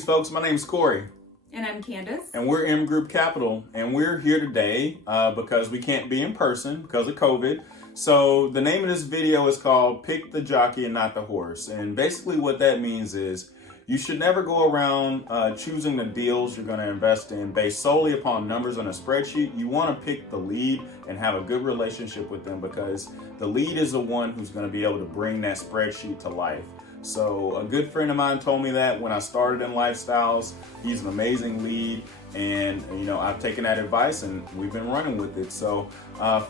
Greetings, folks. My name is Corey. And I'm Candace. And we're M Group Capital. And we're here today because we can't be in person because of COVID. So the name of this video is called Pick the Jockey and Not the Horse. And basically what that means is you should never go around choosing the deals you're going to invest in based solely upon numbers on a spreadsheet. You want to pick the lead and have a good relationship with them because the lead is the one who's going to be able to bring that spreadsheet to life. So a good friend of mine told me that when I started in lifestyles. He's an amazing lead, and I've taken that advice and we've been running with it. So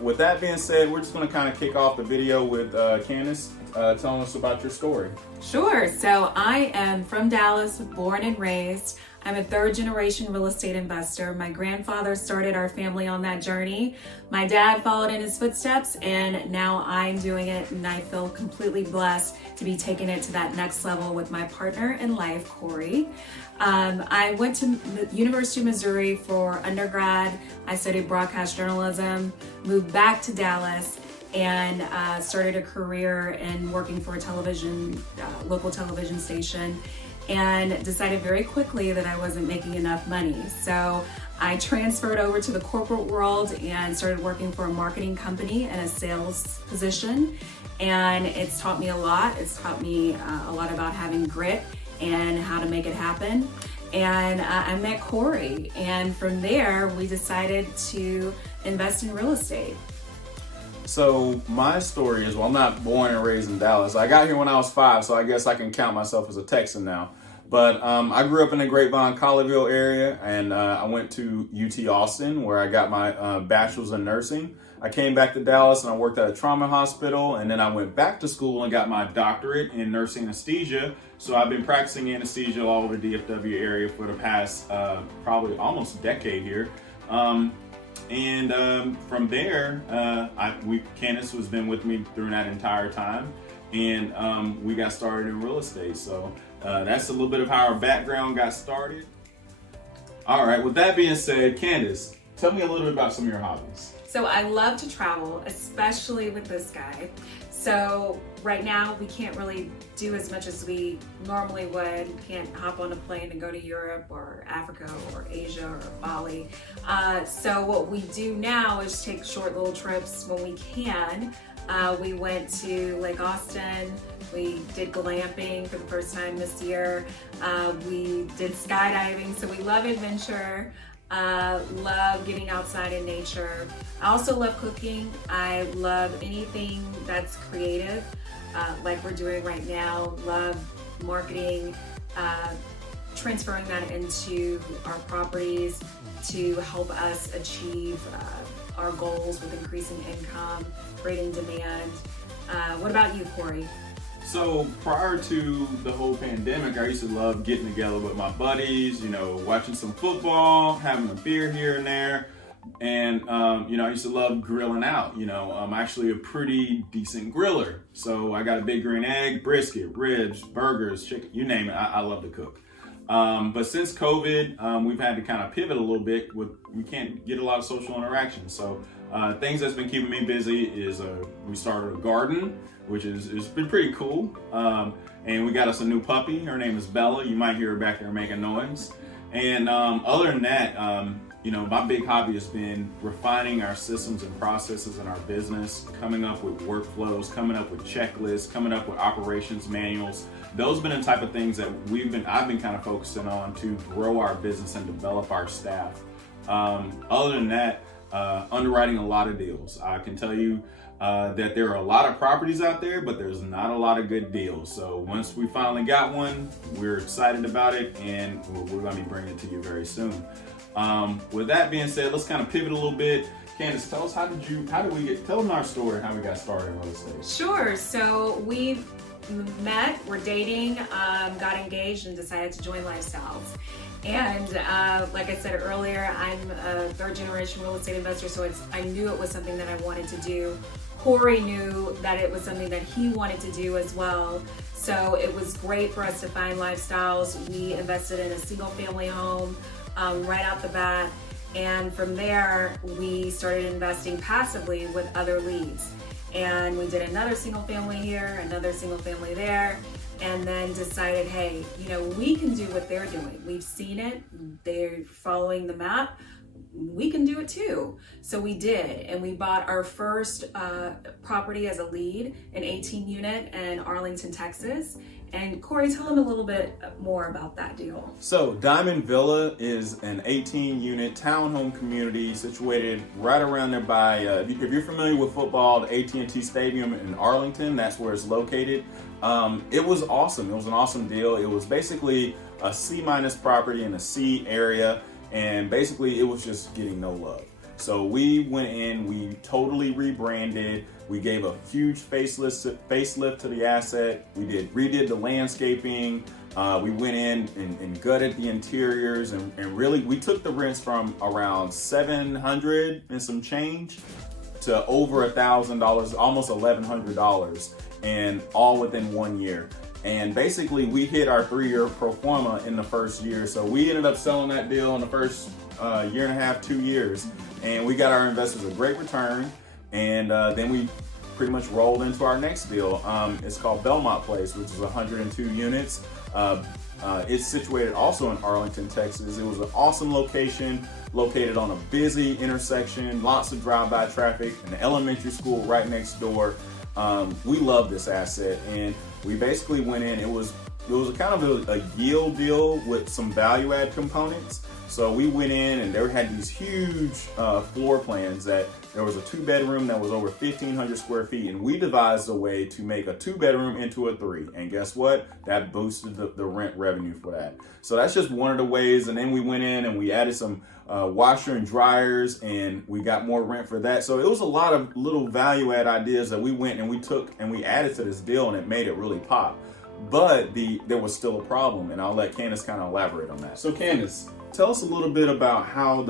with that being said, we're just going to kind of kick off the video with Candace telling us about your story. Sure. So I am from Dallas, born and raised. I'm a third generation real estate investor. My grandfather started our family on that journey. My dad followed in his footsteps, and now I'm doing it, and I feel completely blessed to be taking it to that next level with my partner in life, Corey. I went to the University of Missouri for undergrad. I studied broadcast journalism, moved back to Dallas, and started a career in working for a local television station, and decided very quickly that I wasn't making enough money. So I transferred over to the corporate world and started working for a marketing company in a sales position. And it's taught me a lot. It's taught me a lot about having grit and how to make it happen. And I met Corey, and from there we decided to invest in real estate. So my story is, well, I'm not born and raised in Dallas. I got here when I was 5, so I guess I can count myself as a Texan now. But I grew up in the Grapevine, Colleyville area, and I went to UT Austin, where I got my bachelor's in nursing. I came back to Dallas and I worked at a trauma hospital, and then I went back to school and got my doctorate in nursing anesthesia. So I've been practicing anesthesia all over the DFW area for the past probably almost a decade here. From there, Candace has been with me through that entire time, and we got started in real estate. So that's a little bit of how our background got started. All right, with that being said, Candace, tell me a little bit about some of your hobbies. So I love to travel, especially with this guy. So right now we can't really do as much as we normally would. We can't hop on a plane and go to Europe or Africa or Asia or Bali. So what we do now is take short little trips when we can. We went to Lake Austin. We did glamping for the first time this year. We did skydiving. So we love adventure. Love getting outside in nature. I also love cooking. I love anything that's creative, like we're doing right now. Love marketing, transferring that into our properties to help us achieve our goals with increasing income, creating demand. What about you, Corey? So prior to the whole pandemic, I used to love getting together with my buddies, watching some football, having a beer here and there. And, I used to love grilling out. I'm actually a pretty decent griller. So I got a big green egg, brisket, ribs, burgers, chicken, you name it. I love to cook. But since COVID, we've had to kind of pivot a little bit. We can't get a lot of social interaction. So things that's been keeping me busy is we started a garden, which has been pretty cool. And we got us a new puppy. Her name is Bella. You might hear her back there making noise. And other than that, my big hobby has been refining our systems and processes in our business, coming up with workflows, coming up with checklists, coming up with operations manuals. Those have been the type of things that I've been kind of focusing on to grow our business and develop our staff. Other than that, underwriting a lot of deals. I can tell you that there are a lot of properties out there, but there's not a lot of good deals. So once we finally got one, we're excited about it, and we're going to be bringing it to you very soon. With that being said, let's kind of pivot a little bit. Candace, tell us tell them our story, how we got started in real estate. Sure. So we met, we're dating, got engaged, and decided to join Lifestyles. And like I said earlier, I'm a third generation real estate investor, so I knew it was something that I wanted to do. Corey knew that it was something that he wanted to do as well. So it was great for us to find Lifestyles. We invested in a single family home right out the bat. And from there, we started investing passively with other leads. And we did another single family here, another single family there. and then decided, hey, we can do what they're doing. We've seen it. They're following the map. We can do it too. So we did, and we bought our first property as a lead, an 18 unit in Arlington, Texas. And Corey, tell them a little bit more about that deal. So Diamond Villa is an 18 unit townhome community situated right around there by, if you're familiar with football, the AT&T Stadium in Arlington, that's where it's located. It was awesome. It was an awesome deal. It was basically a C- property in a C area. And basically it was just getting no love. So we went in, we totally rebranded, we gave a huge facelift to the asset, we redid the landscaping, we went in and gutted the interiors, and really we took the rents from around $700 and some change to over $1,000, almost $1,100, and all within 1 year. And basically we hit our 3-year pro forma in the first year. So we ended up selling that deal in the first year and a half, 2 years. And we got our investors a great return. And then we pretty much rolled into our next deal. It's called Belmont Place, which is 102 units. It's situated also in Arlington, Texas. It was an awesome location, located on a busy intersection, lots of drive-by traffic, an elementary school right next door. We love this asset, and we basically went in. It was kind of a yield deal with some value add components. So we went in, and they had these huge floor plans. That there was a 2-bedroom that was over 1,500 square feet, and we devised a way to make a 2-bedroom into a 3. And guess what? That boosted the rent revenue for that. So that's just one of the ways. And then we went in and we added some washer and dryers, and we got more rent for that. So it was a lot of little value add ideas that we went and we took and we added to this deal, and it made it really pop. But there was still a problem, and I'll let Candace kind of elaborate on that. So Candace, tell us a little bit about how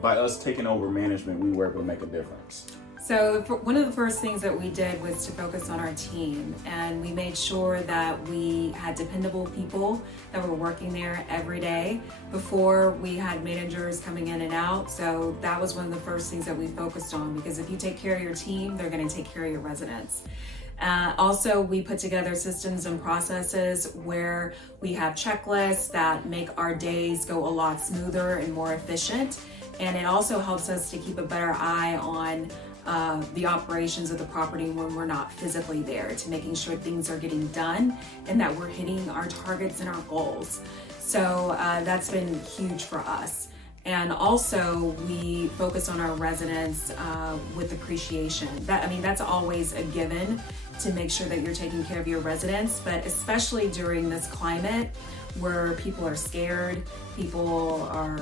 by us taking over management, we were able to make a difference. So one of the first things that we did was to focus on our team, and we made sure that we had dependable people that were working there every day. Before, we had managers coming in and out, so that was one of the first things that we focused on, because if you take care of your team, they're going to take care of your residents. Also, we put together systems and processes where we have checklists that make our days go a lot smoother and more efficient. And it also helps us to keep a better eye on the operations of the property when we're not physically there, to making sure things are getting done and that we're hitting our targets and our goals. So that's been huge for us. And also we focus on our residents with appreciation. That's always a given, to make sure that you're taking care of your residents, but especially during this climate where people are scared, people are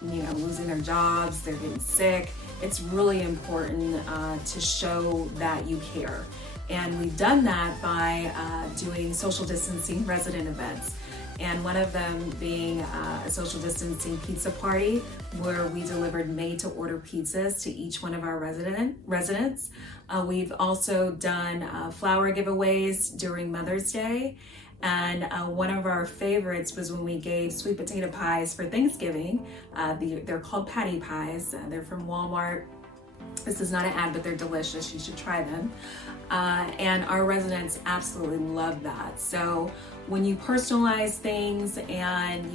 losing their jobs, they're getting sick. It's really important to show that you care. And we've done that by doing social distancing resident events. And one of them being a social distancing pizza party, where we delivered made-to-order pizzas to each one of our residents. We've also done flower giveaways during Mother's Day. And one of our favorites was when we gave sweet potato pies for Thanksgiving. They're called patty pies. They're from Walmart. This is not an ad, but they're delicious. You should try them. And our residents absolutely love that. So when you personalize things and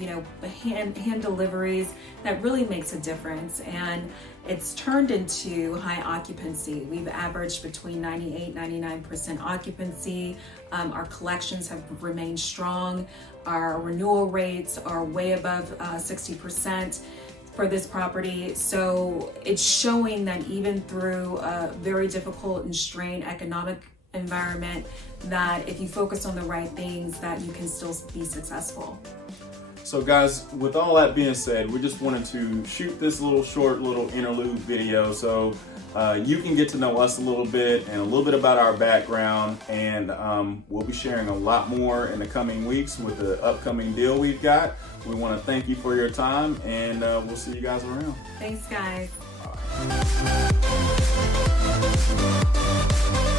hand deliveries, that really makes a difference. And it's turned into high occupancy. We've averaged between 98-99% occupancy. Our collections have remained strong. Our renewal rates are way above 60% for this property. So it's showing that even through a very difficult and strained economic environment, that if you focus on the right things, that you can still be successful. So guys, with all that being said, we just wanted to shoot this short interlude video so you can get to know us a little bit and a little bit about our background, and we'll be sharing a lot more in the coming weeks with the upcoming deal we've got. We want to thank you for your time, and we'll see you guys around. Thanks, guys. Bye.